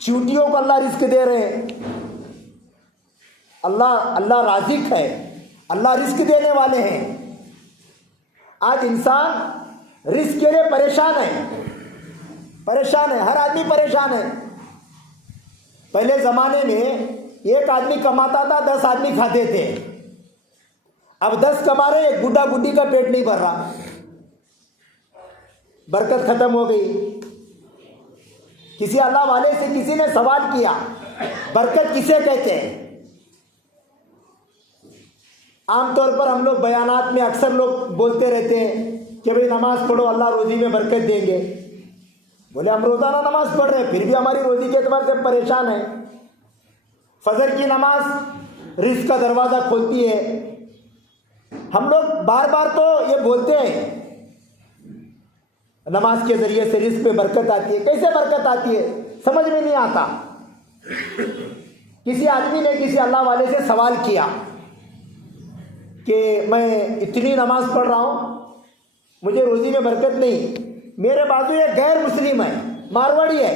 चींटियों को अल्लाह रिस्क दे रहे हैं। अल्लाह राज़िक है, अल्लाह रिस्क देने वाले हैं। आज इंसान रिस्क के लिए परेशान है, हर आदमी परेशान है। पहले ज़माने में एक आदमी कमाता था, 10 आदमी खाते थे। अब 10 कमा रहे, एक बुढ़ा बुढ़ी का पेट नहीं भर रहा, बरकत खत्म हो गई। किसी अल्लाह वाले से किसी ने सवाल किया, बरकत किसे कहते हैं? आमतौर पर हम लोग बयानात में अक्सर लोग बोलते रहते हैं कि भाई नमाज पढ़ो, अल्लाह रोज़ी में बरकत देंगे। बोले हम रोज़ाना नमाज पढ़ रहे हैं, फिर भी हमारी रोज़ी के एतबार से परेशान है। फजर की नमाज रिस्क का दरवाज़ा खोलती है। हम लोग बार बार तो ये बोलते हैं नमाज के ज़रिए से रिस्क में बरकत आती है। कैसे बरकत आती है समझ में नहीं आता। किसी आदमी ने किसी अल्लाह वाले से सवाल किया कि मैं इतनी नमाज पढ़ रहा हूँ, मुझे रोज़ी में बरकत नहीं। मेरे बाजू एक गैर मुस्लिम है, मारवाड़ी है,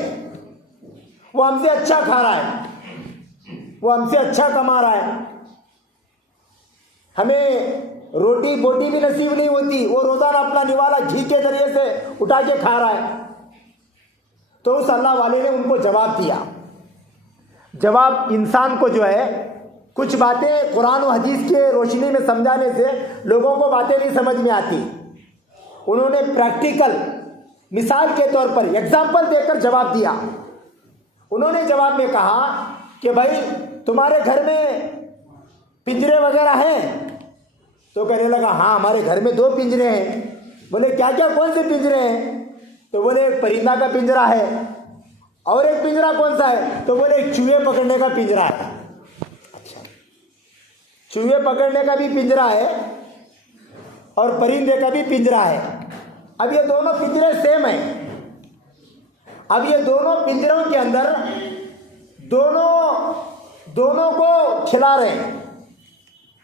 वो हमसे अच्छा खा रहा है, वो हमसे अच्छा कमा रहा है, हमें रोटी बोटी भी नसीब नहीं होती, वो रोज़ाना अपना निवाला घी के जरिए से उठा के खा रहा है। तो उस अल्लाह वाले ने उनको जवाब दिया। जवाब इंसान को जो है कुछ बातें कुरान और हदीस के रोशनी में समझाने से लोगों को बातें नहीं समझ में आती। उन्होंने प्रैक्टिकल मिसाल के तौर पर एग्जाम्पल देकर जवाब दिया। उन्होंने जवाब में कहा कि भाई तुम्हारे घर में पिंजरे वगैरह हैं? तो कहने लगा हाँ हमारे घर में 2 पिंजरे हैं। बोले क्या क्या, कौन से पिंजरे हैं? तो बोले एक परिंदा का पिंजरा है, और एक पिंजरा कौन सा है? तो बोले एक चूहे पकड़ने का पिंजरा है। अच्छा, चूहे पकड़ने का भी पिंजरा है और परिंदे का भी पिंजरा है। अब ये दोनों पिंजरे सेम हैं। अब ये दोनों पिंजरों के अंदर दोनों को खिला रहे हैं,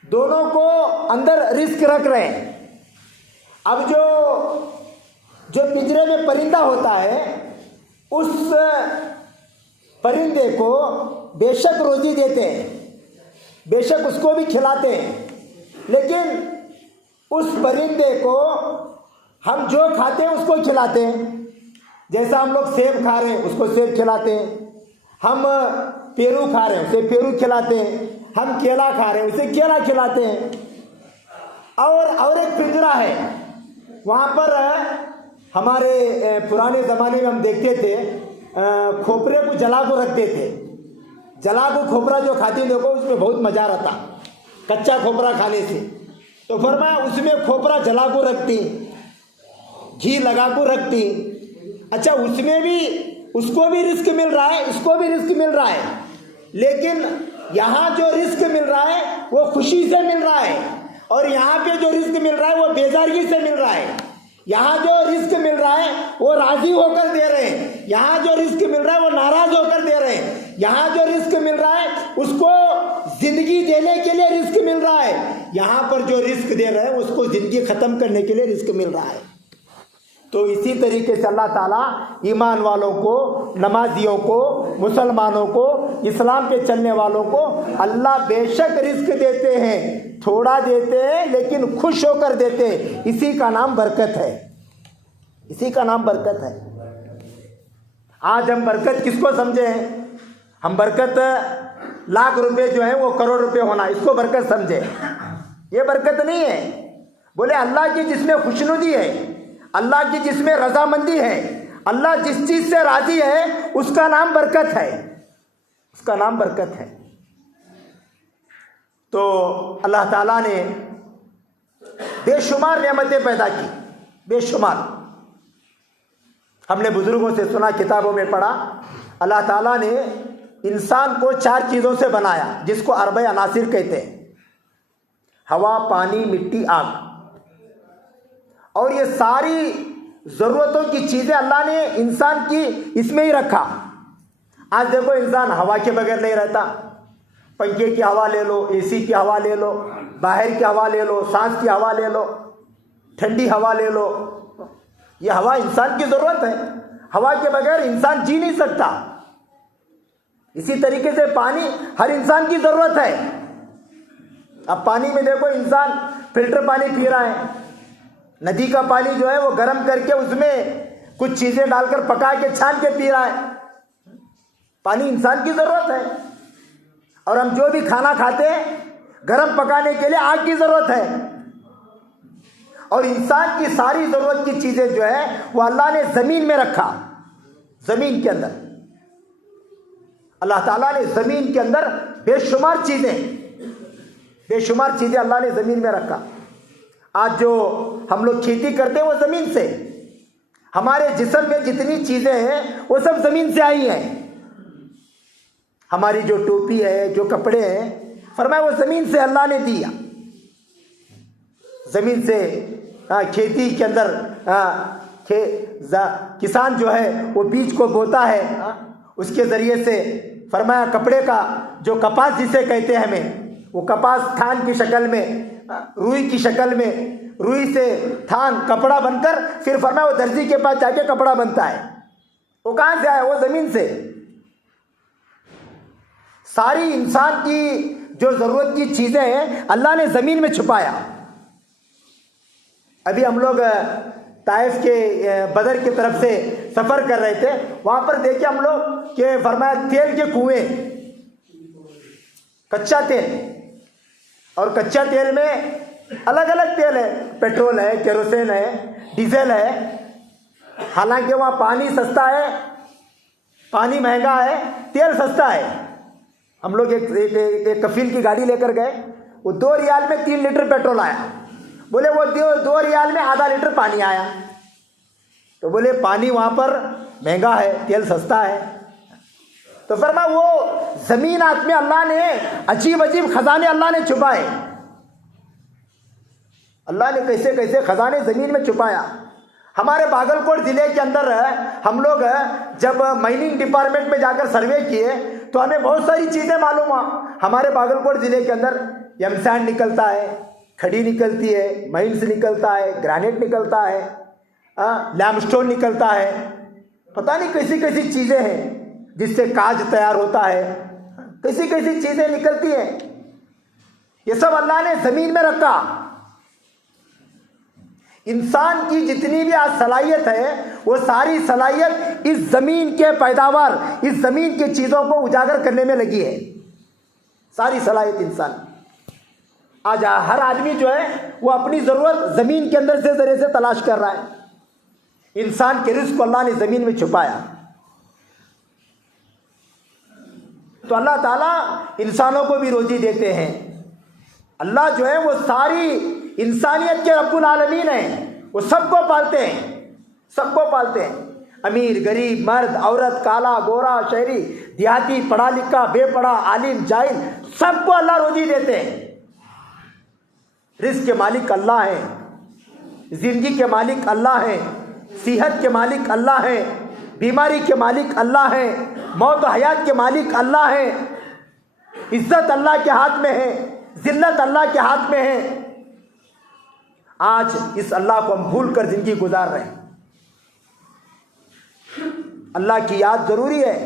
दोनों को अंदर रिस्क रख रहे हैं। अब जो पिंजरे में परिंदा होता है, उस परिंदे को बेशक रोजी देते हैं, बेशक उसको भी खिलाते हैं, लेकिन उस परिंदे को हम जो खाते हैं उसको खिलाते हैं। जैसा हम लोग सेब खा रहे हैं उसको सेब खिलाते हैं, हम पेरू खा रहे हैं उसे पेरू खिलाते हैं, हम केला खा रहे हैं उसे केला खिलाते हैं। और एक पिंजरा है, वहाँ पर हमारे पुराने ज़माने में हम देखते थे खोपरे को जला को रखते थे। जला को खोपरा जो खाते हैं देखो, उसमें बहुत मज़ा रहता कच्चा खोपरा खाने से। तो फरमाया उसमें खोपरा जला को रखती, घी लगा को रखती। अच्छा, उसमें भी उसको भी रिस्क मिल रहा है, इसको भी रिस्क मिल रहा है, लेकिन यहाँ जो रिस्क मिल रहा है वो खुशी से मिल रहा है, और यहाँ पे जो रिस्क मिल रहा है वो बेजारगी से मिल रहा है। यहाँ जो रिस्क मिल रहा है वो राजी होकर दे रहे हैं, यहाँ जो रिस्क मिल रहा है वो नाराज होकर दे रहे हैं। यहाँ जो रिस्क मिल रहा है उसको जिंदगी देने के लिए रिस्क मिल रहा है, यहाँ पर जो रिस्क दे रहे हैं उसको जिंदगी खत्म करने के लिए रिस्क मिल रहा है। तो इसी तरीके से अल्लाह ताला ईमान वालों को, नमाजियों को, मुसलमानों को, इस्लाम पे चलने वालों को अल्लाह बेशक रिस्क देते हैं, थोड़ा देते हैं लेकिन खुश होकर देते हैं। इसी का नाम बरकत है, इसी का नाम बरकत है। आज हम बरकत किसको समझे हैं? हम बरकत लाख रुपए जो है वो करोड़ रुपए होना, इसको बरकत समझे। ये बरकत नहीं है। बोले अल्लाह की जिसमें खुशनुदी है, अल्लाह की जिसमें रजामंदी है, अल्लाह जिस चीज से राजी है उसका नाम बरकत है, उसका नाम बरकत है। तो अल्लाह ताला ने बेशुमार नेमतें पैदा की, बेशुमार। हमने बुजुर्गों से सुना, किताबों में पढ़ा, अल्लाह ताला ने इंसान को 4 चीज़ों से बनाया जिसको अरबे अनासिर कहते हैं, हवा, पानी, मिट्टी, आग। और ये सारी ज़रूरतों की चीज़ें अल्लाह ने इंसान की इसमें ही रखा। आज देखो इंसान हवा के बगैर नहीं रहता, पंखे की हवा ले लो, एसी की हवा ले लो, बाहर की हवा ले लो, सांस की हवा ले लो, ठंडी हवा ले लो। ये हवा इंसान की ज़रूरत है, हवा के बगैर इंसान जी नहीं सकता। इसी तरीके से पानी हर इंसान की ज़रूरत है। अब पानी में देखो इंसान फिल्टर पानी पी रहा है, नदी का पानी जो है वो गर्म करके उसमें कुछ चीज़ें डालकर पका के छान के पी रहा है। पानी इंसान की ज़रूरत है। और हम जो भी खाना खाते हैं गर्म पकाने के लिए आग की ज़रूरत है। और इंसान की सारी ज़रूरत की चीज़ें जो है वो अल्लाह ने ज़मीन में रखा, ज़मीन के अंदर। अल्लाह ताला ने ज़मीन के अंदर बेशुमार चीज़ें अल्लाह ने ज़मीन में रखा। आज जो हम लोग खेती करते हैं वो ज़मीन से, हमारे जिस्म में जितनी चीज़ें हैं वो सब ज़मीन से आई हैं। हमारी जो टोपी है, जो कपड़े हैं, फरमाया वो ज़मीन से अल्लाह ने दिया। ज़मीन से खेती के अंदर किसान जो है वो बीज को बोता है, उसके ज़रिए से फरमाया कपड़े का जो कपास जिसे कहते हैं हमें, वो कपास थान की शक्ल में, रुई की शक्ल में, रुई से थान कपड़ा बनकर फिर फरमाया वो दर्जी के पास जाके कपड़ा बनता है। वो कहाँ से आया? वो ज़मीन से। सारी इंसान की जो ज़रूरत की चीज़ें हैं अल्लाह ने ज़मीन में छुपाया। अभी हम लोग ताइफ के बदर की तरफ से सफ़र कर रहे थे, वहाँ पर देखे हम लोग कि फरमाया तेल के कुएं, कच्चा तेल। और कच्चा तेल में अलग अलग तेल है, पेट्रोल है, केरोसिन है, डीजल है। हालांकि वहाँ पानी सस्ता है, पानी महंगा है, तेल सस्ता है। हम लोग एक कफील की गाड़ी लेकर गए, वो 2 रियाल में 3 लीटर पेट्रोल आया। बोले वो 2 रियाल में आधा लीटर पानी आया। तो बोले पानी वहाँ पर महंगा है, तेल सस्ता है। तो फरमा वो ज़मीनात में अल्लाह ने अजीब अजीब खजाने अल्लाह ने छुपाए। अल्लाह ने कैसे कैसे खजाने ज़मीन में छुपाया। हमारे बागलकोट ज़िले के अंदर हम लोग जब माइनिंग डिपार्टमेंट में जाकर सर्वे किए तो हमें बहुत सारी चीज़ें मालूम हुआ। हमारे बागलकोट ज़िले के अंदर एमसैंड निकलता है, खड़ी निकलती है, माइंस निकलता है, ग्रेनाइट निकलता है, लैमस्टोन निकलता है। पता नहीं कैसी कैसी चीज़ें हैं जिससे काज तैयार होता है, कैसी कैसी चीज़ें निकलती हैं। ये सब अल्लाह ने ज़मीन में रखा। इंसान की जितनी भी आज सलाहियत है वो सारी सलाहियत इस ज़मीन के पैदावार, इस ज़मीन की चीज़ों को उजागर करने में लगी है। सारी सलाहियत इंसान आज हर आदमी जो है वो अपनी ज़रूरत ज़मीन के अंदर से ज़रिए से तलाश कर रहा है। इंसान के रिज़्क़ को अल्लाह ने ज़मीन में छुपाया। तो अल्लाह ताला इंसानों को भी रोज़ी देते हैं। अल्लाह जो है वो सारी इंसानियत के रब्बुल आलमीन हैं, वो सबको पालते हैं, सबको पालते हैं। अमीर गरीब, मर्द औरत, काला गोरा, शहरी देहाती, पढ़ा लिखा बेपढ़ा, आलिम जाहिल, सबको अल्लाह रोजी देते हैं। रिस्क के मालिक अल्लाह है, जिंदगी के मालिक अल्लाह है, सेहत के मालिक अल्लाह है, बीमारी के मालिक अल्लाह है, मौत और हयात के मालिक अल्लाह है। इज्जत अल्लाह के हाथ में है, जिल्लत अल्लाह के हाथ में है। आज इस अल्लाह को हम भूल कर जिंदगी गुजार रहे हैं। अल्लाह की याद जरूरी है।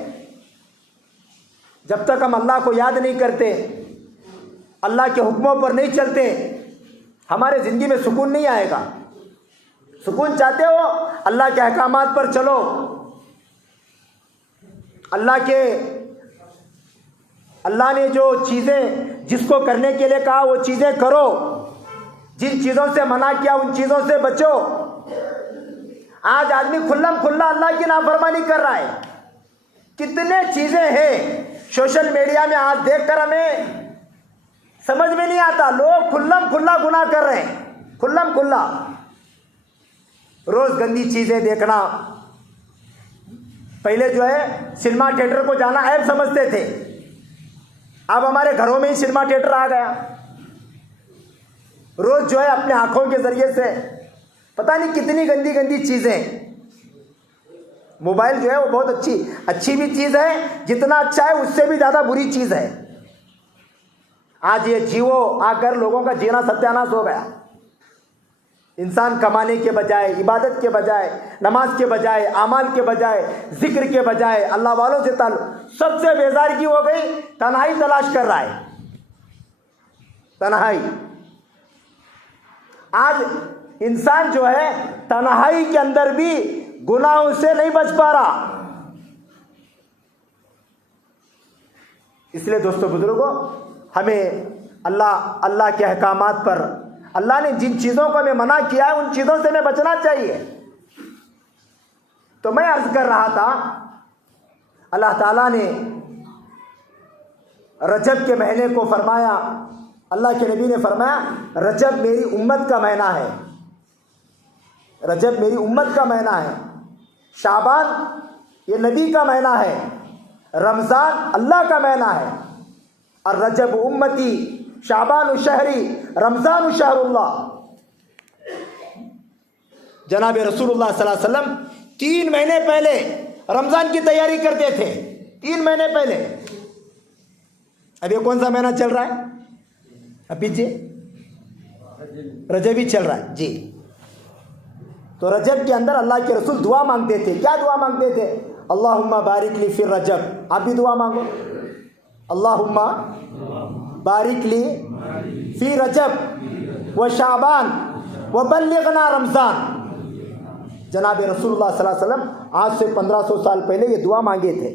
जब तक हम अल्लाह को याद नहीं करते, अल्लाह के हुक्मों पर नहीं चलते, हमारे जिंदगी में सुकून नहीं आएगा। सुकून चाहते हो, अल्लाह के अहकामात पर चलो, अल्लाह ने जो चीज़ें जिसको करने के लिए कहा वो चीज़ें करो, जिन चीज़ों से मना किया उन चीज़ों से बचो। आज आदमी खुल्लम खुल्ला अल्लाह की नाफरमानी कर रहा है। कितने चीज़ें हैं सोशल मीडिया में, आज देखकर हमें समझ में नहीं आता। लोग खुल्लम खुल्ला गुनाह कर रहे हैं, खुल्लम खुल्ला। रोज़ गंदी चीज़ें देखना। पहले जो है सिनेमा थिएटर को जाना ऐब समझते थे, अब हमारे घरों में ही सिनेमा थिएटर आ गया। रोज जो है अपने आंखों के जरिए से पता नहीं कितनी गंदी गंदी चीजें। मोबाइल जो है वो बहुत अच्छी भी चीज है, जितना अच्छा है उससे भी ज्यादा बुरी चीज है। आज ये जियो आकर लोगों का जीना सत्यानाश हो गया। इंसान कमाने के बजाय, इबादत के बजाय, नमाज के बजाय, आमाल के बजाय, जिक्र के बजाय अल्लाह वालों से सबसे बेजारगी हो गई, तन्हाई तलाश कर रहा है। तन्हाई। आज इंसान जो है तन्हाई के अंदर भी गुनाहों से नहीं बच पा रहा। इसलिए दोस्तों बुजुर्गों, हमें अल्लाह के अहकामात पर, अल्लाह ने जिन चीज़ों को हमें मना किया है उन चीज़ों से हमें बचना चाहिए। तो मैं अर्ज कर रहा था, अल्लाह ताला ने रजब के महीने को फरमाया, अल्लाह के नबी ने फरमाया रजब मेरी उम्मत का महीना है, रजब मेरी उम्मत का महीना है, शाबान ये नबी का महीना है, रमज़ान अल्लाह का महीना है, और रजब उम्मती शाबान शहरी रमज़ान शहरुल्लाह। जनाब रसूलुल्लाह सल्लल्लाहु अलैहि वसल्लम 3 महीने पहले रमज़ान की तैयारी करते थे, 3 महीने पहले। अब ये कौन सा महीना चल रहा है अभी जी? रजब ही चल रहा है जी। तो रजब के अंदर अल्लाह के रसूल दुआ मांगते थे। क्या दुआ मांगते थे? अल्लाहुम्मा बारिक ली फिर रजब। आप भी दुआ मांगो, अल्लाहुम्मा बारिक ली फी रजब व शाबान व बल्लिगना रमज़ान। जनाब रसूलुल्लाह सल्लल्लाहु अलैहि वसल्लम आज से 1500 साल पहले ये दुआ मांगे थे।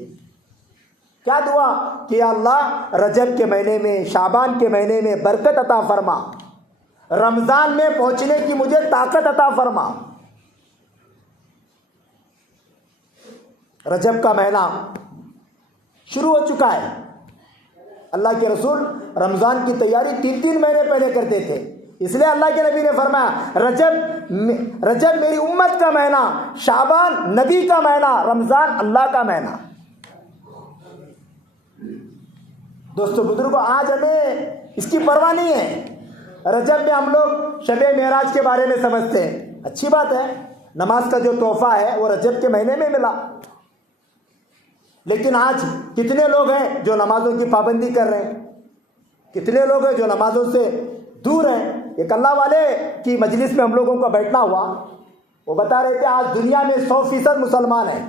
क्या दुआ? कि अल्लाह रजब के महीने में, शाबान के महीने में बरकत अता फरमा, रमज़ान में पहुंचने की मुझे ताकत अता फरमा। रजब का महीना शुरू हो चुका है। अल्लाह के रसूल रमज़ान की तैयारी 3-3 महीने पहले करते थे। इसलिए अल्लाह के नबी ने फरमाया रजब मेरी उम्मत का महीना, शाबान नबी का महीना, रमज़ान अल्लाह का महीना। दोस्तों बुजुर्गों, आज हमें इसकी परवाह नहीं है। रजब में हम लोग शबे मेराज के बारे में समझते हैं, अच्छी बात है, नमाज का जो तोहफा है वो रजब के महीने में मिला। लेकिन आज कितने लोग हैं जो नमाजों की पाबंदी कर रहे हैं, कितने लोग हैं जो नमाजों से दूर हैं। एक अल्लाह वाले की मजलिस में हम लोगों का बैठना हुआ, वो बता रहे थे आज दुनिया में 100% मुसलमान हैं,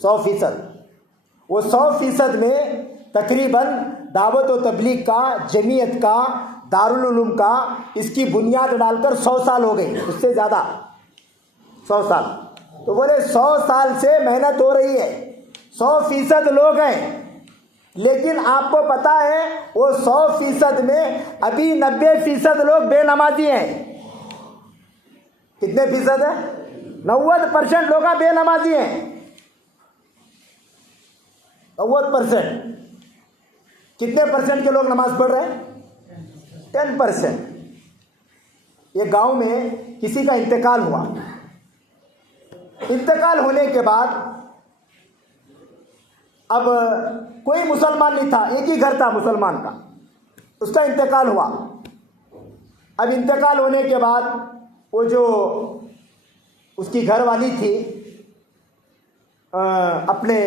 100%। वो 100% में तकरीबन दावत व तबलीग का, जमीयत का, दारुल उलूम का, इसकी बुनियाद डालकर 100 साल हो गई, उससे ज़्यादा 100 साल। तो बोले 100 साल से मेहनत हो रही है, 100% लोग हैं। लेकिन आपको पता है वो 100% में अभी 90% लोग बेनमाजी हैं। कितने फीसद है? 90% लोग बेनमाजी हैं, 90%। कितने परसेंट के लोग नमाज पढ़ रहे हैं? 10%। ये गांव में किसी का इंतकाल हुआ, इंतकाल होने के बाद अब कोई मुसलमान नहीं था, एक ही घर था मुसलमान का, उसका इंतकाल हुआ। अब इंतकाल होने के बाद वो जो उसकी घरवाली थी अपने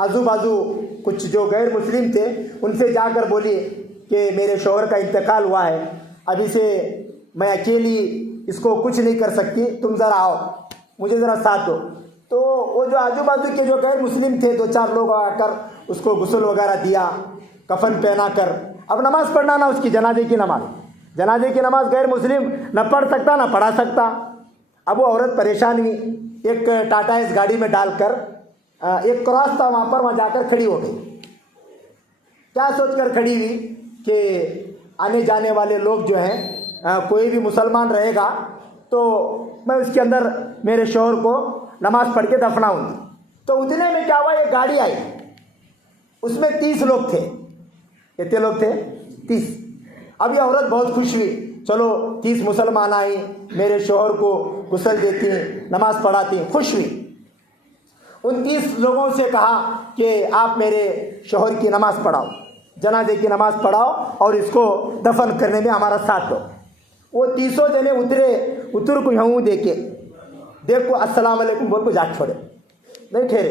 आजू बाजू कुछ जो गैर मुस्लिम थे उनसे जाकर बोली कि मेरे शौहर का इंतकाल हुआ है, अभी से मैं अकेली इसको कुछ नहीं कर सकती, तुम ज़रा आओ, मुझे ज़रा साथ दो। तो वो जो आजू बाजू के जो गैर मुस्लिम थे 2-4 लोग आकर उसको गुस्ल वगैरह दिया, कफन पहना कर। अब नमाज़ पढ़ना ना उसकी जनाजे की नमाज़ गैर मुस्लिम न पढ़ सकता ना पढ़ा सकता। अब वो औरत परेशान हुई, एक टाटा एस गाड़ी में डालकर एक क्रॉस था वहाँ जाकर खड़ी हो गई। क्या सोचकर खड़ी हुई कि आने जाने वाले लोग जो हैं कोई भी मुसलमान रहेगा तो मैं उसके अंदर मेरे शौहर को नमाज पढ़ के दफनाऊंगी। तो उतने में क्या हुआ, एक गाड़ी आई, उसमें 30 लोग थे। कितने लोग थे? 30। अब ये औरत बहुत खुश हुई, चलो 30 मुसलमान आई, मेरे शौहर को गुस्ल देती, नमाज पढ़ाती, खुश हुई। उन 30 लोगों से कहा कि आप मेरे शौहर की नमाज पढ़ाओ, जनाजे की नमाज पढ़ाओ और इसको दफन करने में हमारा साथ दो। वो 30 जने उतर को यूँ देखो अस्सलाम वालेकुम बोल को जाट छोड़े, नहीं ठहरे।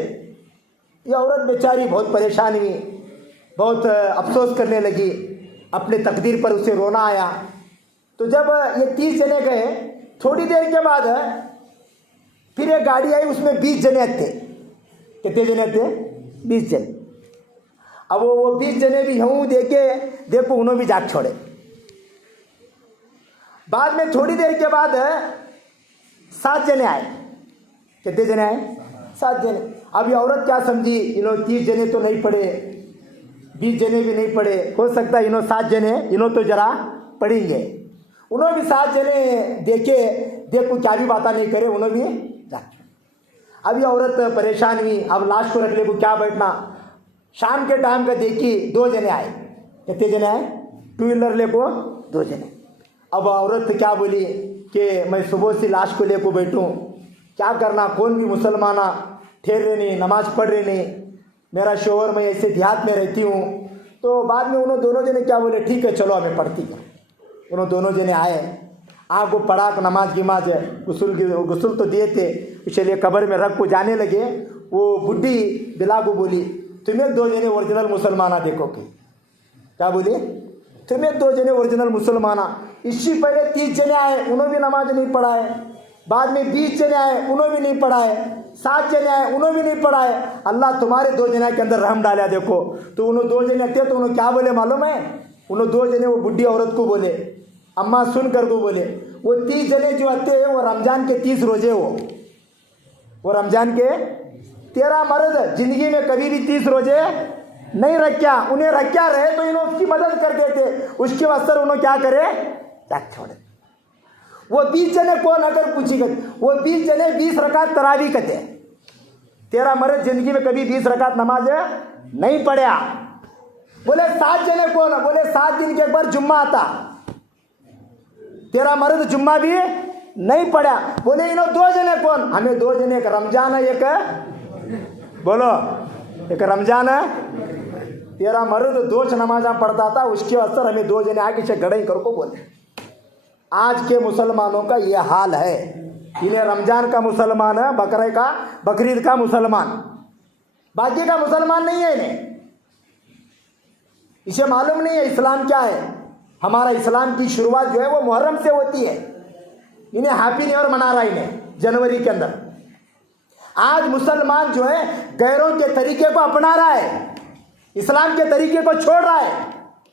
ये औरत बेचारी बहुत परेशान हुई, बहुत अफसोस करने लगी, अपने तकदीर पर उसे रोना आया। तो जब ये 30 जने गए, थोड़ी देर के बाद फिर एक गाड़ी आई, उसमें 20 जने थे। कितने जने थे? 20 जने। अब वो 20 जने भी यूँ देखो उन्होंने भी जाग छोड़े। बाद में थोड़ी देर के बाद 7 जने आए। कितने जने आए? 7 जने। अब ये औरत क्या समझी, इन्होंने 30 जने तो नहीं पढ़े, 20 जने भी नहीं पढ़े, हो सकता है इन्होंने 7 जने इन्होंने तो जरा पढ़ेंगे। उन्होंने भी 7 जने देखो क्या भी बात नहीं करे, उन्होंने भी जाग। अब ये औरत परेशान हुई, अब लाश को रख ले को क्या बैठना। शाम के टाइम का देखी 2 जने आए। कितने जने आए? 2 व्हीलर ले को 2 जने। अब औरत क्या बोली कि मैं सुबह से लाश को लेकर बैठूं, क्या करना, कौन भी मुसलमाना ठहर रहे नहीं, नमाज पढ़ रहे नहीं, मेरा शौहर, मैं ऐसे देहात में रहती हूँ। तो बाद में उन्होंने दोनों जने क्या बोले, ठीक है चलो हमें पढ़ती है। उन्होंने दोनों जने आए, आग को पढ़ा, नमाज गिमाज गुस्ल तो दिए थे, इसलिए कब्र में रख को जाने लगे। वो बुढ़ी बिला को बोली, तुम्हें 2 जने ओरिजिनल मुसलमाना देखोगे। क्या बोली? तुम्हें 2 जने ओरिजिनल मुसलमाना। इससे पहले 30 जने आए, उन्होंने भी नमाज नहीं पढ़ाए। बाद में 20 जने आए, उन्होंने भी नहीं पढ़ाए। 7 जने आए, उन्होंने भी नहीं पढ़ाए। अल्लाह तुम्हारे 2 जने के अंदर रहम डाला। देखो तो उन्होंने 2 जने थे, तो उन्होंने क्या बोले मालूम है? उन्होंने 2 जने वो बुढ़ी औरत को बोले, अम्मा सुन कर को बोले, वो 30 जने जो आते वो रमजान के 30 रोजे, वो रमजान के 13 मर्द जिंदगी में कभी भी 30 रोजे नहीं रखा। उन्हें रखा रहे तो इन्होंने उसकी मदद कर देते, उसके असर उन्होंने क्या करे, छोड़े। वो 20 जने कौन, अगर पूछी गई, वो 20 जने 20 रकात तरावी करते। 13 मर्द जिंदगी में कभी 20 रकात नमाज नहीं पढ़ा। बोले 7 जने कौन? बोले 7 दिन के एक बार जुम्मा आता, 13 मर्द जुम्मा भी नहीं पढ़ा। बोले इन्हों 2 जने कौन? हमें 2 जने, एक रमजान है, एक बोलो एक रमजान है, 13 मर्द 2 नमाजा पढ़ता था, उसके असर हमें 2 जने आगे से गड़े कर को बोले। आज के मुसलमानों का ये हाल है। इन्हें रमजान का मुसलमान है, बकरीद का मुसलमान, बाकी का मुसलमान नहीं है। इन्हें इसे मालूम नहीं है इस्लाम क्या है। हमारा इस्लाम की शुरुआत जो है वो मुहर्रम से होती है। इन्हें हैप्पी न्यू ईयर मना रहा है इन्हें जनवरी के अंदर। आज मुसलमान जो है गैरों के तरीके को अपना रहा है, इस्लाम के तरीके को छोड़ रहा है।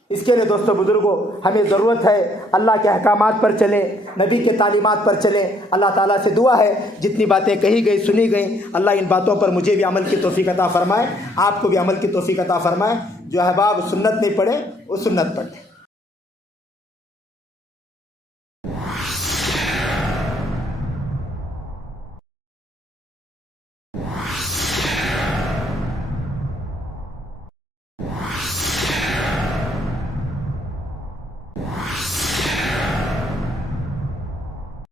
इसके लिए दोस्तों बुजुर्गों, हमें ज़रूरत है अल्लाह के अहकामात पर चले, नबी के तालीमात पर चले। अल्लाह ताला से दुआ है जितनी बातें कही गई, सुनी गई, अल्लाह इन बातों पर मुझे भी अमल की तौफीक अता फरमाए, आपको भी अमल की तौफीक अता फरमाए। जो अहबाब सुन्नत नहीं पढ़े वो सुन्नत पढ़े।